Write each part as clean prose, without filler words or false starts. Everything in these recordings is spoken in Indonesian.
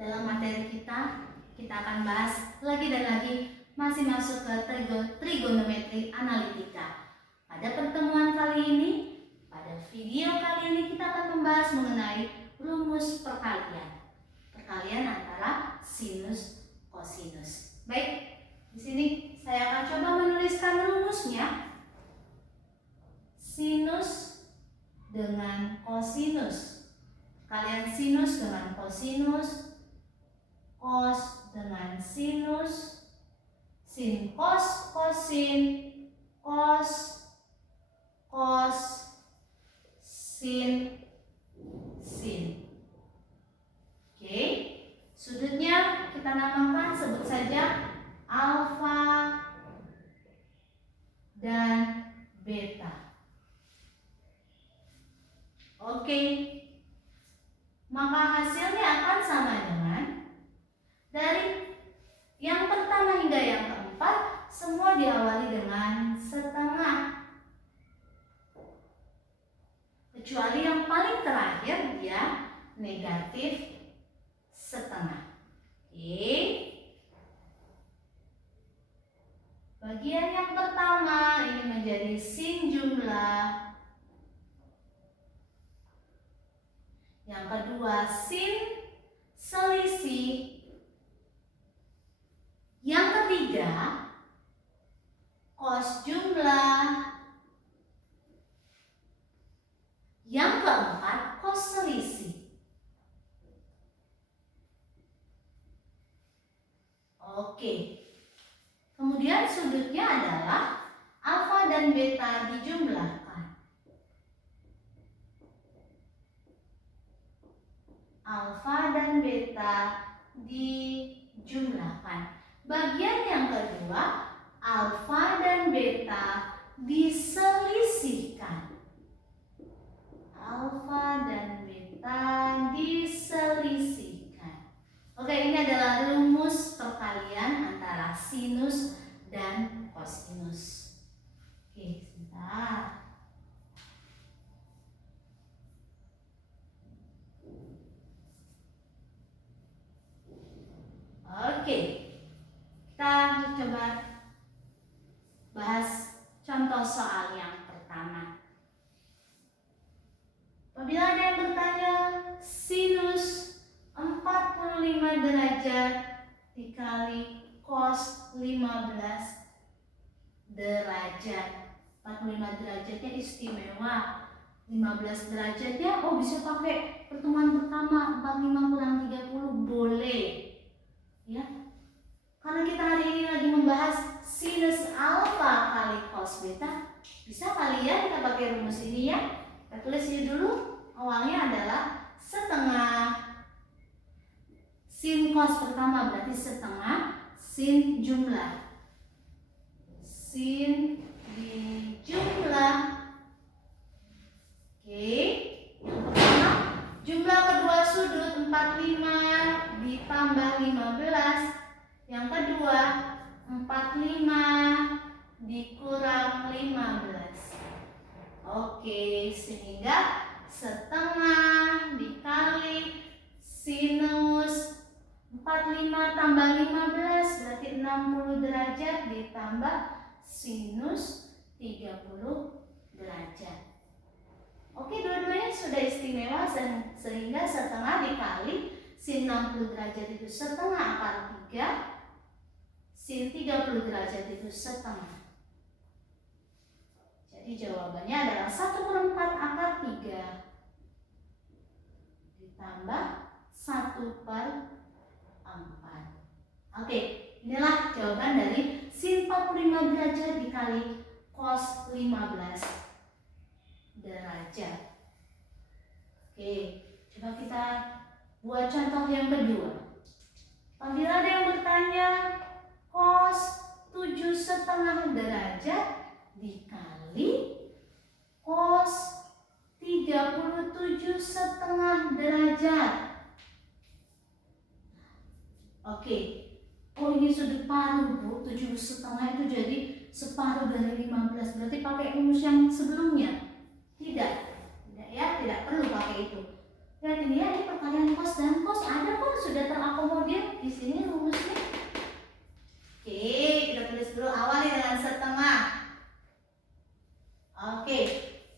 dalam materi kita akan bahas lagi dan lagi, masih masuk ke trigonometri analitika. Pada pertemuan kali ini, pada video kali ini kita akan membahas mengenai rumus perkalian. Perkalian antara sinus kosinus. Baik, di sini saya akan coba menuliskan rumusnya. Sinus dengan kosinus. Perkalian sinus dengan kosinus, cos dengan sinus, sin cos kosin, cos cos sin sin. Oke, sudutnya kita namakan, sebut saja alfa dan beta. Oke, maka hasilnya akan sama dengan dari yang pertama hingga yang keempat, semua diawali dengan setengah. Kecuali yang paling terakhir dia negatif setengah. Oke. Bagian yang pertama ini menjadi sin jumlah. Yang kedua sin selisih. Yang ketiga cos jumlah. Yang keempat cos selisih. Oke. Kemudian sudutnya adalah alfa dan beta dijumlahkan. Alfa dan beta dijumlahkan. Bagian yang kedua, alfa dan beta diselisihkan. Alfa dan beta diselisihkan. Oke, ini adalah rumus perkalian antara sinus dan kosinus. Oke, sebentar. Oke, kita coba bahas contoh soal yang pertama. Apabila ada yang bertanya, sinus 45 derajat dikali cos 15 derajat. 45 derajatnya istimewa. 15 derajatnya bisa pakai pertemuan pertama, 45 kurang 30 boleh. Ya. Karena kita hari ini lagi membahas sinus alfa kali cos beta, bisa kali ya kita pakai rumus ini ya. Kita tulis ini dulu. Awalnya adalah setengah. Sin cos pertama berarti setengah sin jumlah. Sin dijumlah. Oke. Yang pertama, jumlah kedua sudut 45 ditambah 15. Yang kedua, 45 dikurang 15. Oke, sehingga setengah dikali sinus 45 tambah 15 berarti 60 derajat ditambah sinus 30 derajat. Oke, dua-duanya sudah istimewa sehingga setengah dikali sin 60 derajat itu setengah akar 3, sin 30 derajat itu setengah. Jadi jawabannya adalah 1/4 akar 3 ditambah 1/4. Oke, inilah jawaban dari sin 45 derajat dikali cos 15 derajat. Oke, coba kita buat contoh yang kedua. Apabila ada yang bertanya, cos 7,5 derajat dikali cos 37,5 derajat. Oke. Oh, ini sudut paruh, Bu. 7,5 itu jadi separuh dari 15. Berarti pakai rumus yang sebelumnya? Tidak ya, tidak perlu pakai itu. Dan ini ya, ini perkalian cos dan cos ada kok sudah terakomodir di sini rumusnya. Oke, kita tulis dulu, awali dengan setengah. Oke,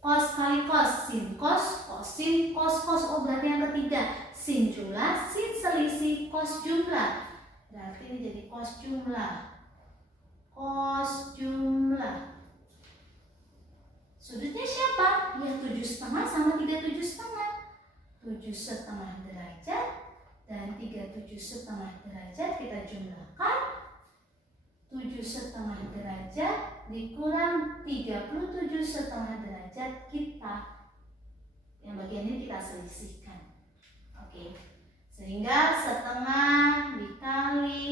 cos kali cos, sin cos, cosin, cos cos. Oh, berarti yang ketiga, sin jumlah, sin selisih, cos jumlah. Berarti ini jadi cos jumlah. Cos jumlah. Sudutnya siapa? Ya 7,5 sama 37,5. 7,5 derajat dan 37,5 derajat kita jumlahkan. 7,5 derajat dikurang 37,5 derajat kita, yang bagian ini kita selisihkan. Oke, sehingga setengah dikali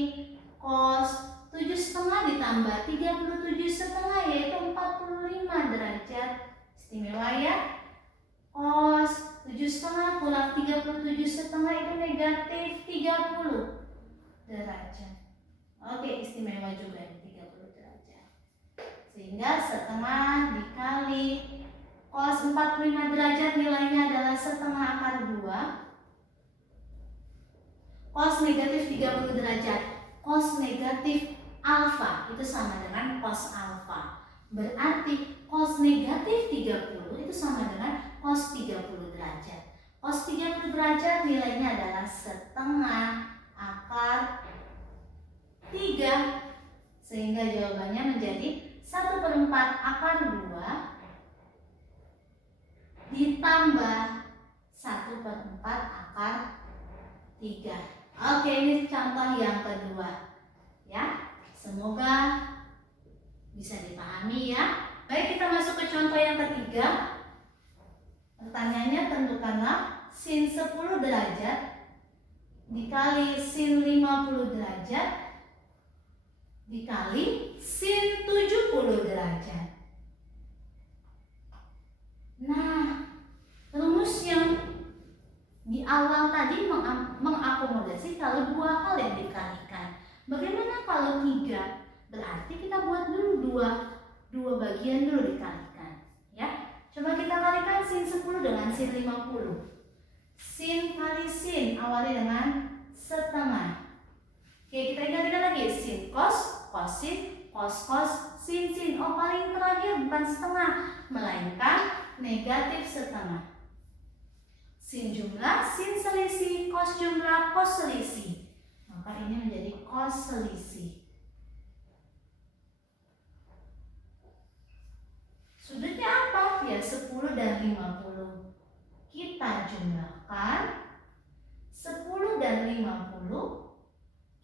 cos 7,5 ditambah 37,5 yaitu 45 derajat. Istimewa ya. Cos 7,5 kurang 37,5 itu negatif 30 derajat. Oke, istimewa juga ini 30 derajat. Sehingga setengah dikali cos 45 derajat nilainya adalah setengah akar 2. Cos negatif 30 derajat. Cos negatif alfa itu sama dengan cos alfa. Berarti cos negatif 30 itu sama dengan cos 30 derajat. Cos 30 derajat nilainya adalah setengah akar 3, sehingga jawabannya menjadi 1/4 akar 2 ditambah 1/4 akar 3. Oke, ini contoh yang kedua ya, semoga bisa dipahami ya. Baik, kita masuk ke contoh yang ketiga. Pertanyaannya, tentukanlah sin 10 derajat dikali sin 50 derajat dikali sin 70 derajat. Nah, rumus yang di awal tadi mengakomodasi kalau dua hal yang dikalikan. Bagaimana kalau 3? Berarti kita buat dulu dua bagian dulu dikalikan. Ya, coba kita kalikan sin 10 dengan sin 50. Sin kali sin, awali dengan setengah. Oke, kita ingat-ingat lagi, sin cos, cosin, cos cos, sin sin. Oh, paling terakhir bukan setengah, melainkan negatif setengah. Sin jumlah, sin selisih, cos jumlah, cos selisih. Maka ini menjadi cos selisih. Sudutnya apa? Ya 10 dan 50. Kita jumlahkan 10 dan 50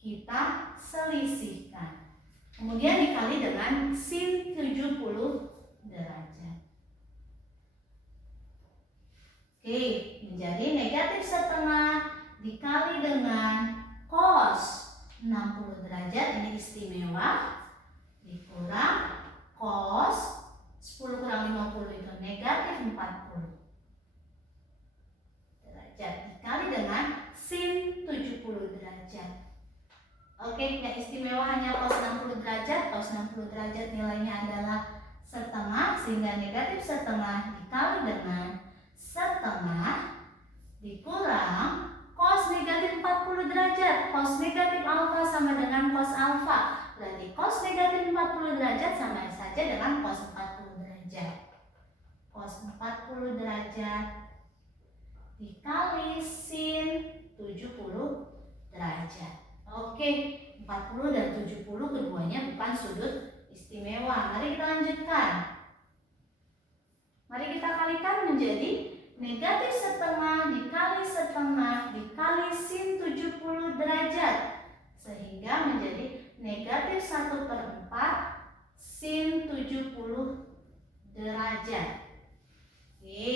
kita selisihkan. Kemudian dikali dengan sin 70 derajat. Oke, menjadi negatif setengah dikali dengan cos 60 derajat, ini istimewa, dikurang cos 10 kurang 50 itu negatif 40 derajat dikali dengan sin 70 derajat. Oke, yang istimewa hanya cos 60 derajat. Cos 60 derajat nilainya adalah setengah, sehingga negatif setengah dikali dengan setengah dikurang cos negatif 40 derajat. Cos negatif alfa sama dengan cos alfa. Berarti cos negatif 40 derajat sama saja dengan cos 40 derajat. Cos 40 derajat dikali sin 70 derajat. Oke, 40 dan 70 keduanya bukan sudut istimewa. Mari kita lanjutkan. Mari kita kalikan menjadi negatif setengah dikali sin 70 derajat, sehingga menjadi negatif 1/4 sin 70 derajat. Oke,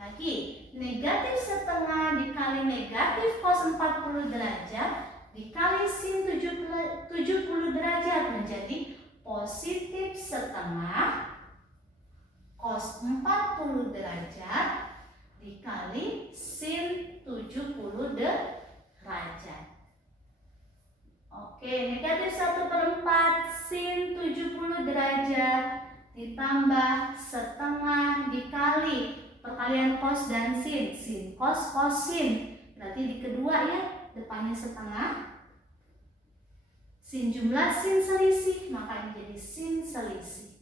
lagi negatif setengah dikali negatif cos 40 derajat dikali sin 70 derajat menjadi positif setengah cos 40 derajat dikali sin 70 derajat. Oke, negatif 1/4 sin 70 derajat ditambah setengah dikali perkalian cos dan sin. Sin cos, cos sin. Berarti di kedua ya, depannya setengah. Sin jumlah, sin selisih, maka ini jadi sin selisih.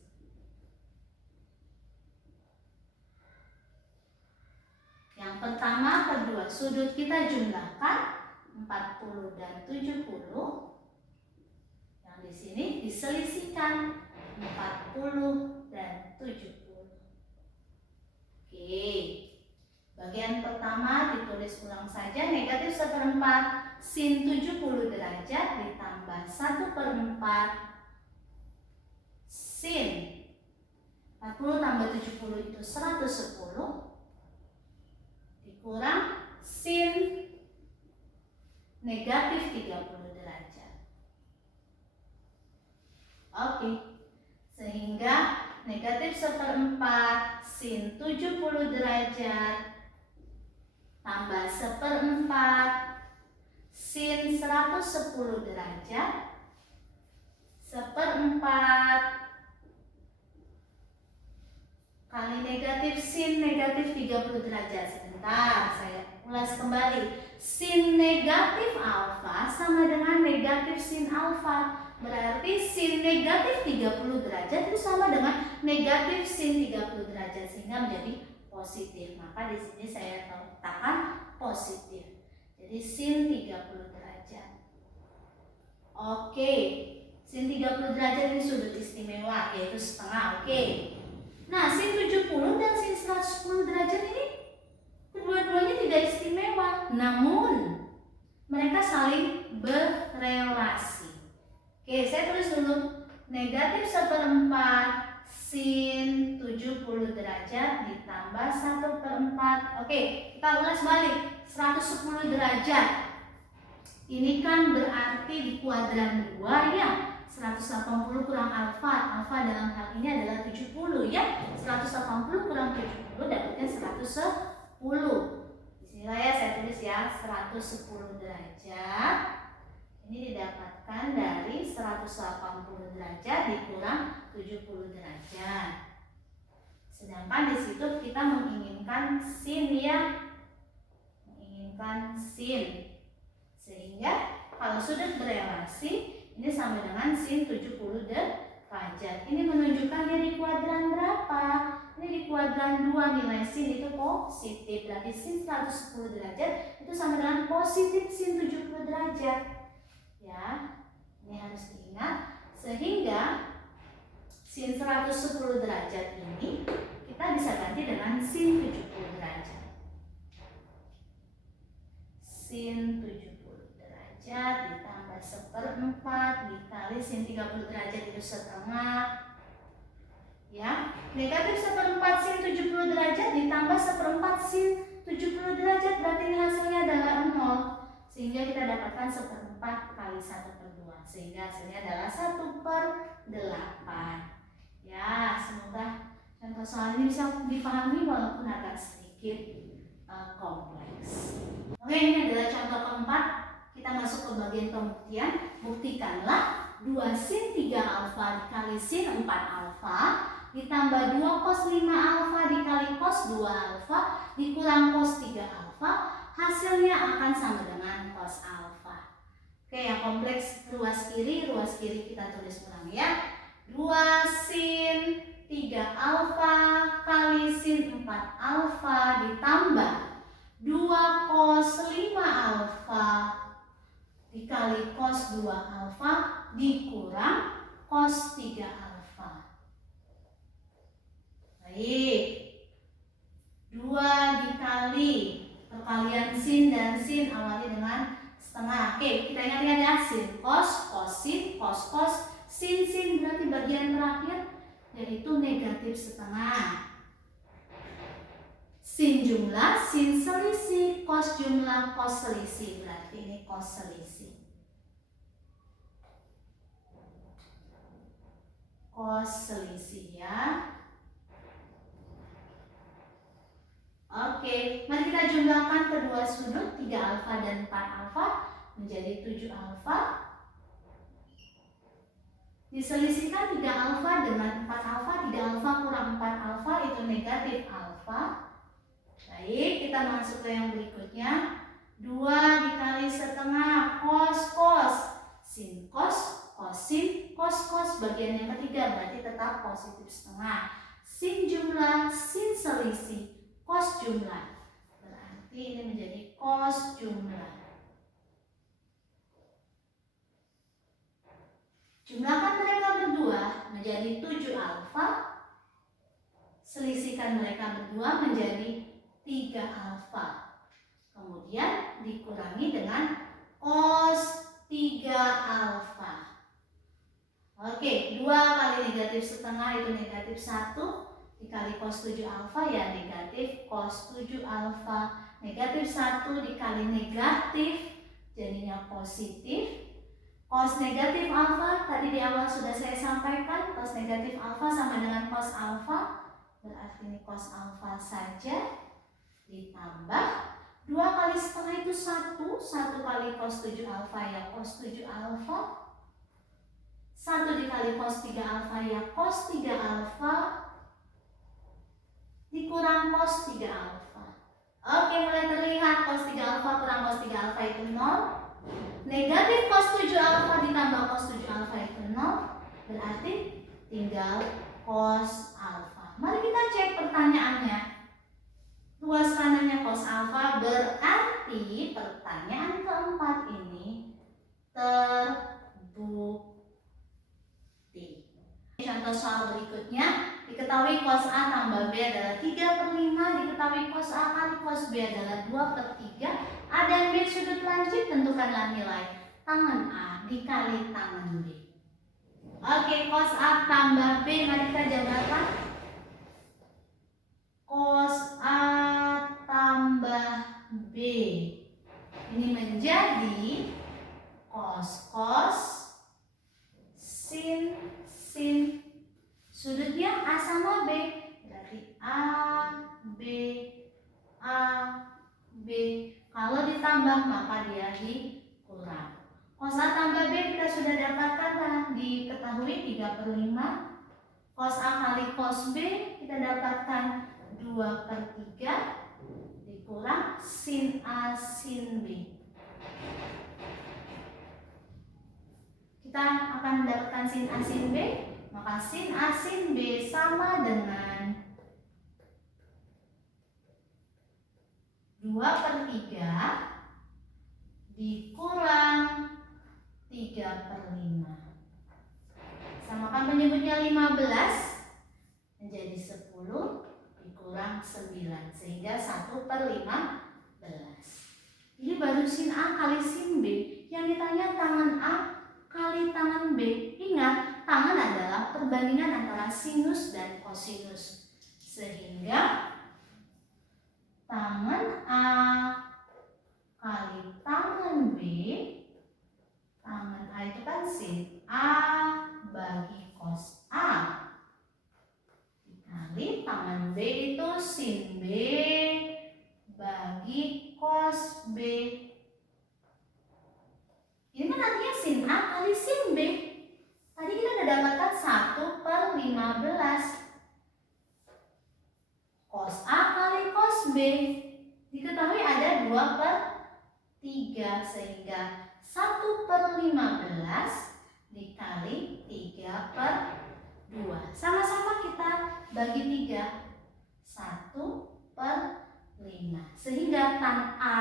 Yang pertama, kedua, sudut kita jumlahkan 40 dan 70. Yang di sini diselisihkan 40 dan 70. Oke. Bagian pertama ditulis ulang saja, negatif 1/4 sin 70 derajat ditambah 1/4 sin 40 tambah 70 itu 110 dikurang sin negatif 30 derajat. Oke, sehingga negatif 1/4 sin 70 derajat tambah 1/4 sin 110 derajat 1/4 kali negatif sin negatif 30 derajat. Sebentar, saya ulas kembali. Sin negatif alfa sama dengan negatif sin alfa. Berarti sin negatif 30 derajat itu sama dengan negatif sin 30 derajat, sehingga menjadi positif. Maka di sini saya letakkan positif. Jadi sin 30 derajat. Oke. Sin 30 derajat ini sudut istimewa, yaitu setengah. Oke. Nah, sin 70 dan sin 110 derajat ini kedua-duanya tidak istimewa, namun mereka saling berrelasi. Oke, saya tulis dulu. Negatif 1/4 sin 70 derajat ditambah 1/4. Oke, kita ulas balik. 110 derajat. Ini kan berarti di kuadran 2 ya. 180 kurang alfa. Alfa dalam hal ini adalah 70 ya. 180 kurang 70 dapatnya 110. Disinilah ya saya tulis ya, 110 derajat. Ini didapatkan dari 180 derajat dikurang 70 derajat. Sedangkan di situ kita menginginkan sin ya. Menginginkan sin. Sehingga kalau sudut berelasi ini sama dengan sin 70 derajat. Ini menunjukkan dia di kuadran berapa? Ini di kuadran 2, nilai sin itu positif. Berarti sin 110 derajat itu sama dengan positif sin 70 derajat. Ya, ini harus diingat. Sehingga sin 110 derajat ini kita bisa ganti dengan sin 70 derajat. Sin 70 derajat ditambah 1/4 dikali sin 30 derajat itu setengah. Ya, negatif 1/4 sin 70 derajat ditambah 1/4 sin 70 derajat berarti ini hasilnya adalah 0. Sehingga kita dapatkan 1/4 kali 1/2. Sehingga hasilnya adalah 1/8. Ya, semoga contoh soal ini bisa dipahami walaupun agak sedikit kompleks. Oke, ini adalah contoh keempat. Kita masuk ke bagian pembuktian. Buktikanlah 2 sin 3 alfa dikali sin 4 alfa ditambah 2 cos 5 alfa dikali cos 2 alfa dikurang cos 3 alfa, hasilnya akan sama dengan cos alfa. Oke, yang kompleks ruas kiri kita tulis ulang ya. 2 sin 3 alfa kali sin 4 alfa ditambah 2 cos 5 alfa dikali cos 2 alfa dikurang cos 3 alfa. Baik, 2 dikali perkalian sin dan sin awali dengan setengah. Oke, kita ingat-ingat ya, sin cos, sin, cos, sin berarti bagian terakhir yaitu negatif setengah. Sin jumlah, sin selisih, cos jumlah, cos selisih, berarti ini cos selisih. Cos selisih ya. Oke, mari kita jumlahkan kedua sudut 3 alfa dan 4 alfa menjadi 7 alfa. Diselisihkan 3 alfa dengan 4 alfa, 3 alfa kurang 4 alfa itu negatif alfa. Baik, kita masuk ke yang berikutnya. 2 dikali setengah, cos, cos. Sin cos, kosin, cos, cos. Bagian yang ketiga berarti tetap positif setengah. Sin jumlah, sin selisih, cos jumlah. Berarti ini menjadi cos jumlah. Jumlahkan mereka berdua menjadi 7 alfa. Selisihkan mereka berdua menjadi 3 alfa. Kemudian dikurangi dengan cos 3 alfa. Oke, 2 kali negatif setengah itu negatif 1 dikali cos 7 alfa ya negatif cos 7 alfa. Negatif 1 dikali negatif jadinya positif. Cos negatif alfa tadi di awal sudah saya sampaikan, cos negatif alfa sama dengan cos alfa, berarti ini cos alfa saja ditambah 2 kali setengah itu 1 kali cos 7 alfa ya cos 7 alfa, 1 dikali cos 3 alfa ya cos 3 alfa, dikurang cos 3 alfa. Oke, mulai terlihat cos 3 alfa kurang cos 3 alfa itu 0. Negatif cos 7 alfa ditambah cos 7 alfa itu 0. Berarti tinggal cos alfa. Mari kita cek pertanyaannya. Luas kanannya cos alfa, berarti pertanyaan keempat ini terbukti. Contoh soal berikutnya, diketahui cos A tambah B adalah 3/5, diketahui cos A kali cos B adalah 2/3. A dan B sudut lancip, tentukanlah nilai tangan A dikali tangan B. Oke, cos A tambah B, mari kita jabarkan. Cos A tambah B ini menjadi cos cos sin sin. Sudutnya A sama B, berarti A B A B. Kalau ditambah maka dia dikurang. Cos A tambah B kita sudah dapatkan, diketahui 3/5. Cos A kali cos B kita dapatkan 2/3 dikurang sin A sin B. Kita akan mendapatkan sin A sin B, maka sin A sin B sama dengan 2/3 dikurang 3/5. Samakan penyebutnya 15 menjadi 10 dikurang 9 sehingga 1/15. Ini baru sin A kali sin B. Yang ditanya tangan A kali tangan B. Ingat, tangan adalah perbandingan antara sinus dan kosinus. Sehingga tangan A kali tangan B, tangan A itu kan sin A bagi cos A, dikali tangan B itu sin B bagi cos B. Ini kan artinya sin A kali sin B. Tadi kita sudah dapatkan 1/15. Cos A kali cos B, diketahui ada 2/3 sehingga 1/15 dikali 3/2. Sama-sama kita bagi 3. 1/5 sehingga tangan A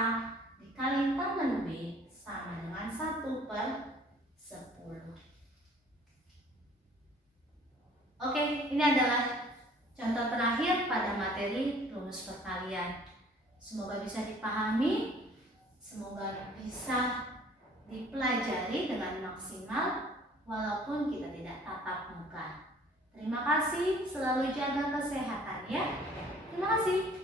dikali tangan B sama dengan 1/10. Oke, ini adalah contoh terakhir pada materi rumus perkalian. Semoga bisa dipahami, semoga bisa dipelajari dengan maksimal walaupun kita tidak tatap muka. Terima kasih, selalu jaga kesehatan ya. Terima kasih.